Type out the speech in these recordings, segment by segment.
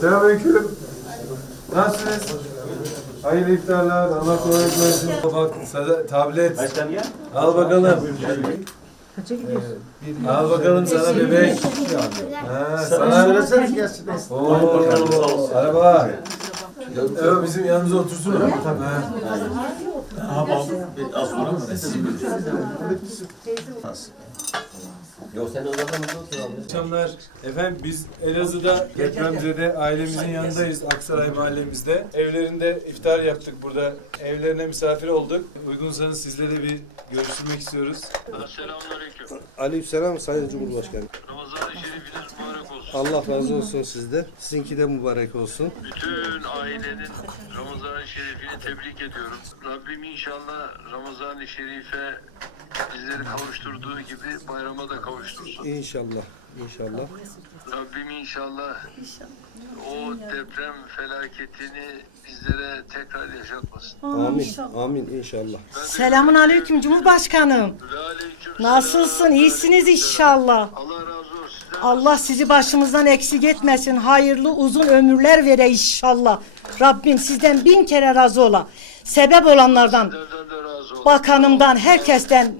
Selamünaleyküm. Nasılsınız? Hayırlı iftarlar. Allah kolaylık versin. Bak sana tablet. Al bakalım. Al bakalım sana bebek. Ha, sana. Söylesene gelsin. Oo, araba. Evet bizim yanımıza otursun. Ha. Yok sen odadan burada otur abi. akşamlar. Efendim biz Elazığ'da depremzede ailemizin yanındayız Aksaray mahallemizde. Evlerinde iftar yaptık burada. Evlerine misafir olduk. Uygunsanız sizle de bir görüşmek istiyoruz. Selamünaleyküm. Aleykümselam Sayın Cumhurbaşkanı. Olsun. Allah razı olsun sizde. Sizinki de mübarek olsun. Bütün ailenin Ramazan-ı Şerifini tebrik ediyorum. Rabbim inşallah Ramazan-ı Şerif'e bizleri kavuşturduğu gibi bayrama da kavuştursun. İnşallah. İnşallah. Rabbim inşallah o deprem felaketini bizlere tekrar yaşatmasın. Amin. Amin inşallah. Selamun aleyküm Cumhurbaşkanım. Ve aleyküm Nasılsın? İyisiniz inşallah. Allah Allah sizi başımızdan eksik etmesin. Hayırlı uzun ömürler vere inşallah. Rabbim sizden bin kere razı ola. Sebep olanlardan, bakanımdan, herkesten,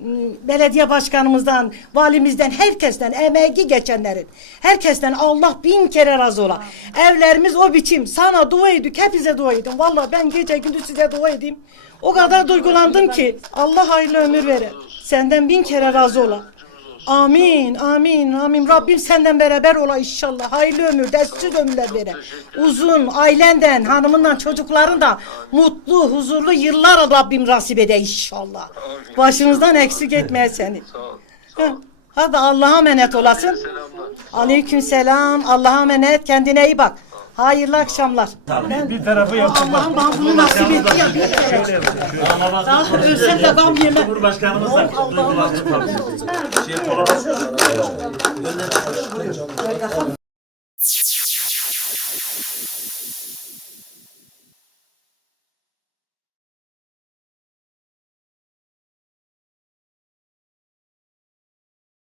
belediye başkanımızdan, valimizden, herkesten, emeği geçenlerin, herkesten Allah bin kere razı ola. Evlerimiz o biçim. Sana dua ediyorduk, hepinize dua edin. Vallahi ben gece gündüz size dua edeyim. O kadar duygulandım ki Allah hayırlı ömür vere. Senden bin kere razı ola. Amin, amin, amin. Rabbim senden beraber ola inşallah. Hayırlı ömür, destsiz ömürler vere. Uzun, ailenden, hanımından, çocukların mutlu, huzurlu yıllar Rabbim nasip ede inşallah. Başımızdan eksik etmeye seni. Hadi Allah'a emanet olasın. Aleyküm selam. Allah'a emanet. Kendine iyi bak. Hayırlı akşamlar. Ben, bir tarafı yapın. Allah'ım bana bunu nasip etti ya. Kere. Daha ölsem de gam yemem. Cumhurbaşkanımız da Allah'ım